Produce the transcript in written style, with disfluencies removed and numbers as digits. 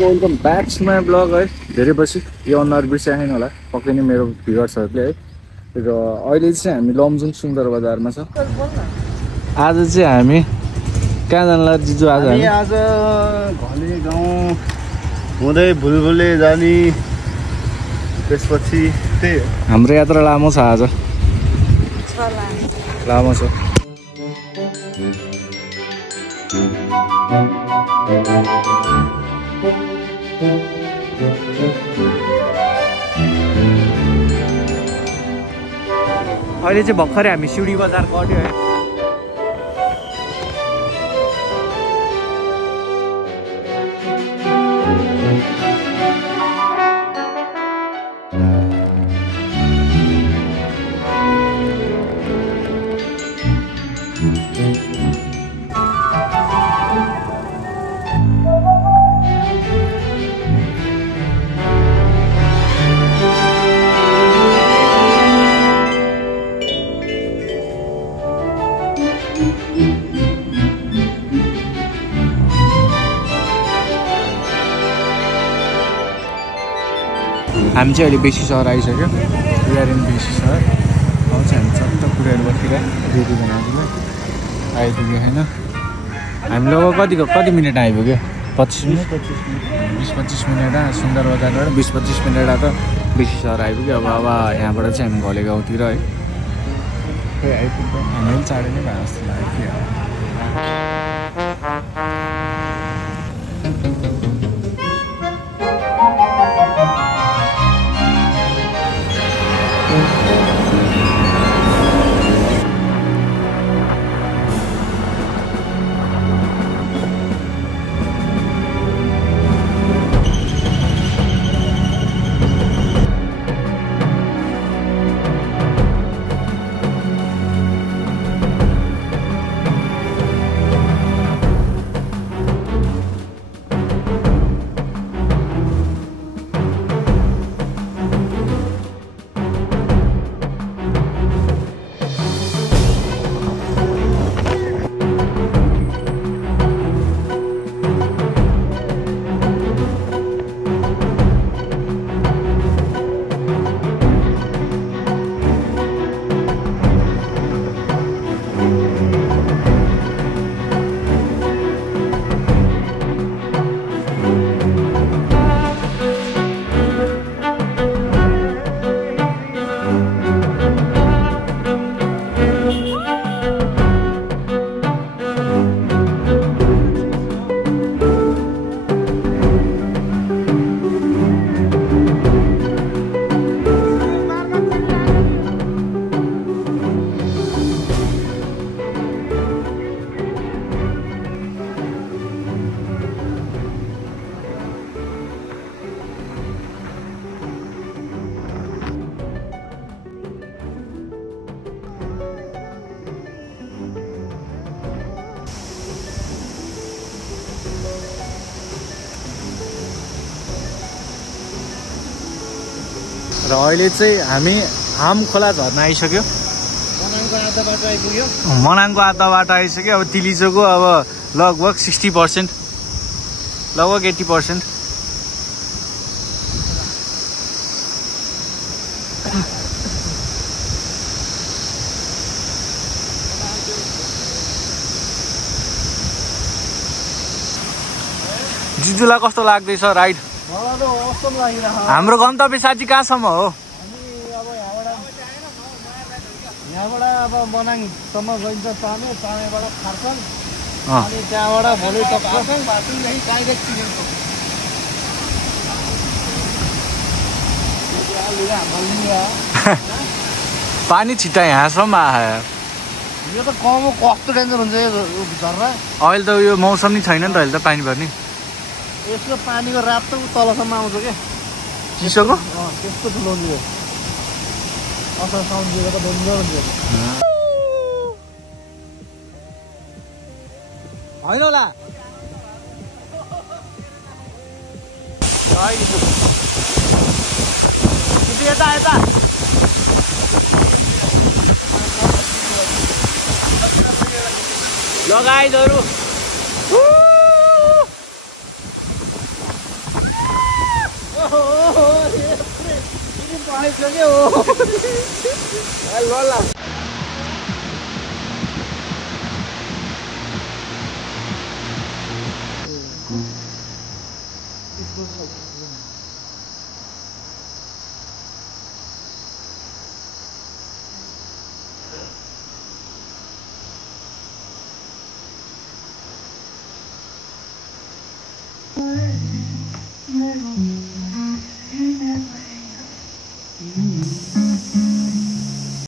Welcome back to my blog है। धेरै पछि यो अनुहार बिर्सिआएन होला पक्कै नै मेरो भ्युअर्सहरूले है। र अहिले चाहिँ हामी लमजुङ सुन्दर बजारमा छ। आज चाहिँ हामी कहाँ जानला जिजु? आज घले गाउँ हुँदै भुलभुले जाने, त्यसपछि त्यही हो। हाम्रो यात्रा लामो छ आज, लामो छ। अहिले चाहिँ भर्खरै हामी सिउडी बजार गऱ्यो है। हामी चाहिँ अहिले बेसी सहर आइसक्यो। पुऱ्याएर बेसी सहर अब चाहिँ हामी चट्ट पुऱ्याएर बसेर दुईजनाले आइपुग्यो होइन। हामी लगभग कति मिनट आइपुग्यो? 25 मिनट, 20-25 मिनट सुन्दर बजारबाट 20-25 मिनट त बेसी सहर आइपुग्यो। अब यहाँबाट चाहिँ हामी घले गाउँतिर है आइपुग्यो। हामी चाँडै नै भयो जस्तो लाग्यो। र अहिले चाहिँ हामी हाम खोला झर्ना आइसक्यो। मनाङको आधा बाटो आइसक्यो। अब तिलिचोको अब लगभग 60%, लगभग 80%। जिजुलाई कस्तो लाग्दैछ राइड? हाम्रो गन्तव्य साँच्ची कहाँसम्म हो? यहाँबाट अब मनाङसम्म गइन्छ चाँमेबाट खार्छन् अनि त्यहाँबाट भोलि टक्करसँग भातुङदेखि डाइरेक्ट तिरेको। पानी छिट्टा यहाँसम्म आयो। यो त कमो कस्तो डेन्जर हुन्छ यो झर्ना। अहिले त यो मौसम नै छैन नि त, अहिले त पानी भर्ने। यसको पानीको रात त तलसम्म आउँछ क्या चिसोको। त्यस्तो ठुलो हुन्छ यो असार साउन्ड दिएको त डेन्जर हुन्छ होइन होला। यता यता ल गाइजहरु आइसक्यो ल ल Never, never, never, never,